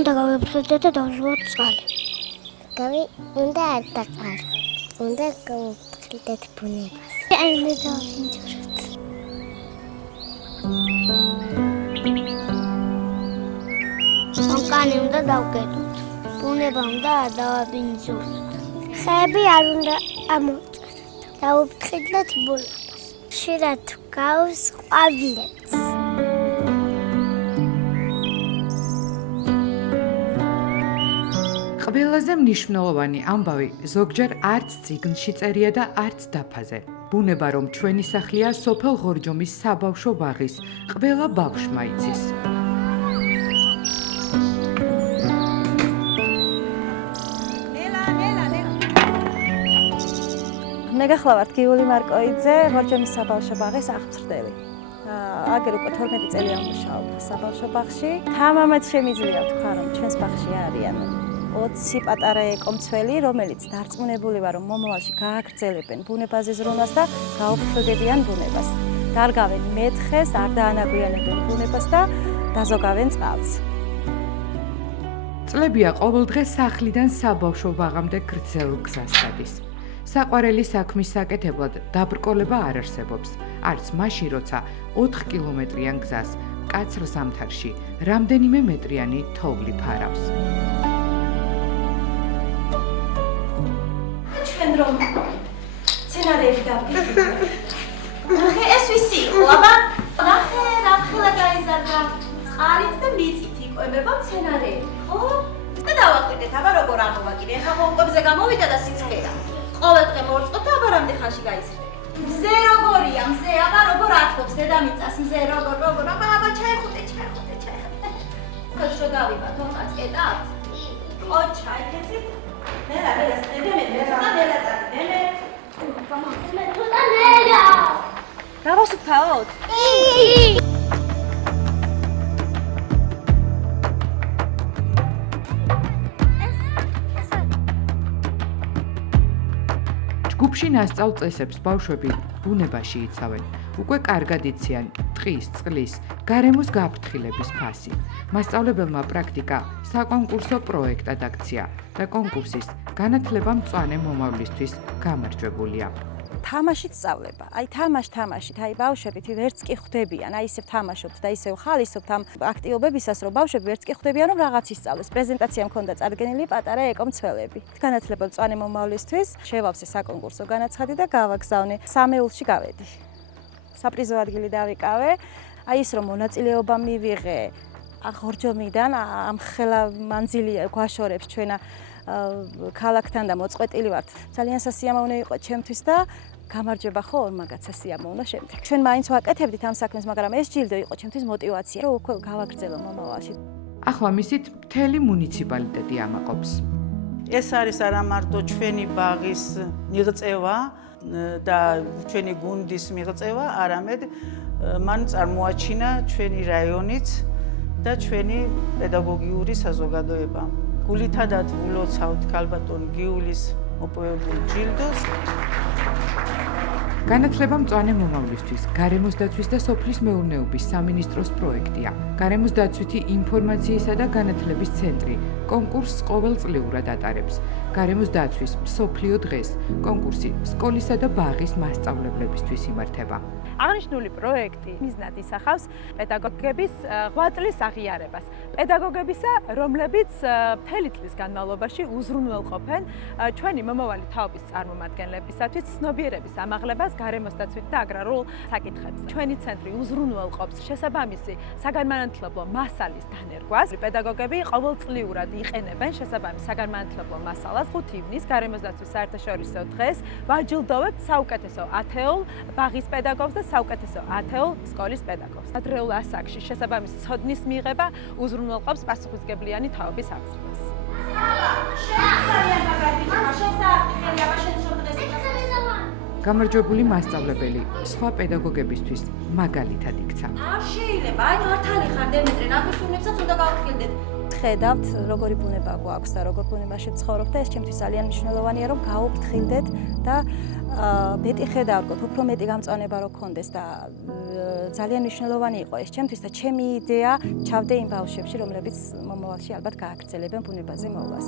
უნდა გავიფრთხილდეთ და დავჟღოთ წყალი. უნდა არ დაყარო. უნდა გავიფრთხილდეთ ბუნებას. აი მე დავინჯუროთ. კანი უნდა დავკეტოთ. ბუნება უნდა არ დავაბინძუროთ. ხეები არ უნდა ამოწეროთ. დავუფრთხილდეთ ბუნებას. ხშირად გავს ყვავილებს. ყველაზე მნიშვნელოვანი ამბავი ზოგჯერ არც წიგნში წერია და არც დაფაზე. ბუნება რომ ჩვენი სახლია სოფელ ღორჯომის საბავშვო ბაღის ყველა ბავშვმა იცის. მე გახლავართ გიული მარკოიძე, ღორჯომის საბავშვო ბაღის აღწრდელი. აგერ უკვე 12 წელი ამუშავებ საბავშვო ბაღში. თამამად შემიძლია ვთქვა, რომ ჩვენს ბაღში არიან 20 პატარა ეკომცველი, რომელიც დარწმუნებული ვარ, რომ მომავალში გააგრძელებენ ბუნებაზე ზრუნვას და გაუფრთხილდებიან ბუნებას. დარგავენ მეთხეს, არ დაანაგვიანებენ ბუნებას და დაზოგავენ წყალს. წლებია ყოველდღე სახლიდან საბავშვო ბაღამდე გრძელ გზას გადის. საყვარელი საქმის საკეთებლად დაბრკოლება არ არსებობს. არც მაშინ, როცა 4 კილომეტრიან გზას მკაცრ ზამთარში რამდენიმე მეტრიანი თოვლი ფარავს. ჩვენ რომ სცენარები დავგიჟდით. ნახე, ეს ვისი იყო, აბა? ნახე, რამხელა გაიზარდა. წყალით და მიწით იკვებება სცენარები, ხო? და დავაკვირდეთ, აბა როგორ ამოვაკიდე. ახლა მომკობზე გამოვიდა და სიცხერა. ყოველდღე მორწყოთ და აბა რამდენ ხანში გაიზრდება. მზე როგორია, მზე, აბა როგორ ათბობს დედამიწას, მზე როგორ, აბა ჩაეხუტე. ხოც რო დავიბათ, თონყაც კეტავთ? ხო, ჩაიქეცით. ნელა, დავასუფთავოთ? ჯგუფში ნასწავლ წესებს ბავშვები ბუნებაში იცავენ. უკვე კარგად იციან ტყის, წყლის, გარემოს გაფრთხილების ფასი. მასწავლებელმა პრაქტიკა საკონკურსო პროექტად აქცია და კონკურსის განათლება მწვანე მომავლისთვის გამარჯვებულია. თამაშით სწავლება. აი თამაშით, აი ბავშვები ვერც კი ხვდებიან, აი ისევ თამაშობთ და ისევ ხალისობთ ამ აქტივობებისას, რომ ბავშვები ვერც კი ხვდებიან, რომ რაღაც ისწავლეს. პრეზენტაცია მქონდა წარდგენილი პატარა ეკომცველები. განათლება მწვანე მომავლისთვის შევავსე საკონკურსო განაცხადი და გავაგზავნე. სამეულში გავედი. საპრიზო ადგილი დავიკავე. აი ის რომ მონაწილეობა მივიღე ღორჯომიდან ამ ხელა მანძილი გვაშორებს ჩვენა ქალაქთან და მოწყვეტილი ვართ. ძალიან სასიამოვნო იყო ჩემთვის და გამარჯვება ხო ორმაგაც სასიამოვნო შემდეგ. ჩვენ მაინც ვაკეთებდით ამ საქმეს, მაგრამ ეს ჯილდო იყო ჩემთვის мотиваცია, რომ უკვე გავაგრძელო მომავალში. ახლა მისით მთელი მუნიციპალიტეტი ამაყობს. ეს არის არა მარტო ჩვენი ბაღის მიღწევა და ჩვენი გუნდის მიღწევა, არამედ მან წარმოაჩინა ჩვენი რაიონიც და ჩვენი პედაგოგიური საზოგადოება. გულითადად ულოცავთ ქალბატონ გიულის მოპოვებულ ჯილდოს. განათლება მწვანე მომავლისთვის გარემოს დაცვის და სოფლის მეურნეობის სამინისტროს პროექტია. გარემოს დაცვითი ინფორმაციისა და განათლების ცენტრი კონკურსს ყოველწლიურად ატარებს. გარემოს დაცვის მსოფლიო დღეს კონკურსი სკოლისა და ბაღის მასწავლებლებისთვის იმართება. აღნიშნული პროექტი მიზნად ისახავს პედაგოგების ღვაწლის აღიარებას. პედაგოგებისა, რომლებიც მთელი წლის განმავლობაში უზრუნველყოფენ ჩვენი მომავალი თაობის წარმომადგენლებისათვის ცნობიერების ამაღლებას გარემოს დაცვით და აგრარულ საკითხებზე. ჩვენი ცენტრი უზრუნველყოფს შესაბამისი საგანმანათლებლო მასალის დანერგვას. პედაგოგები ყოველწლიურად იყენებენ შესაბამის საგანმანათლებლო მასალას 5 ივნის გარემოს დაცვის საერთაშორისო დღეს. ვაჯილდოვებთ საუკეთესო 10 ბაღის პედაგოგს და საუკეთესო 10 სკოლის პედაგოგს. ადრეულ ასაკში შესაბამის ცოდნის მიღება უზრუნველყოფს პასუხისმგებლიანი თაობის აღზრდას. გამარჯვებული მასწავლებელი სხვა პედაგოგებისთვის მაგალითად იქცა. არ შეიძლება, აი მართალი ხარ დემეტრე, ნაბუსუნებსაც უნდა გავხილდეთ. ხედავთ, როგორი ბუნება გვაქვს და როგორ ბუნებაში ვცხოვრობ და ეს ჩემთვის ძალიან მნიშვნელოვანია, რომ გავუფრთხილდეთ და მეტი ხედავ, რომ უფრო მეტი გამწვანება რო კონდეს და ძალიან მნიშვნელოვანი იყო ეს ჩემთვის და ჩემი იდეა ჩავდე იმ ბავშვებში, რომლებიც მომავალში ალბათ გააგრძელებენ ბუნებაზე მოვლას.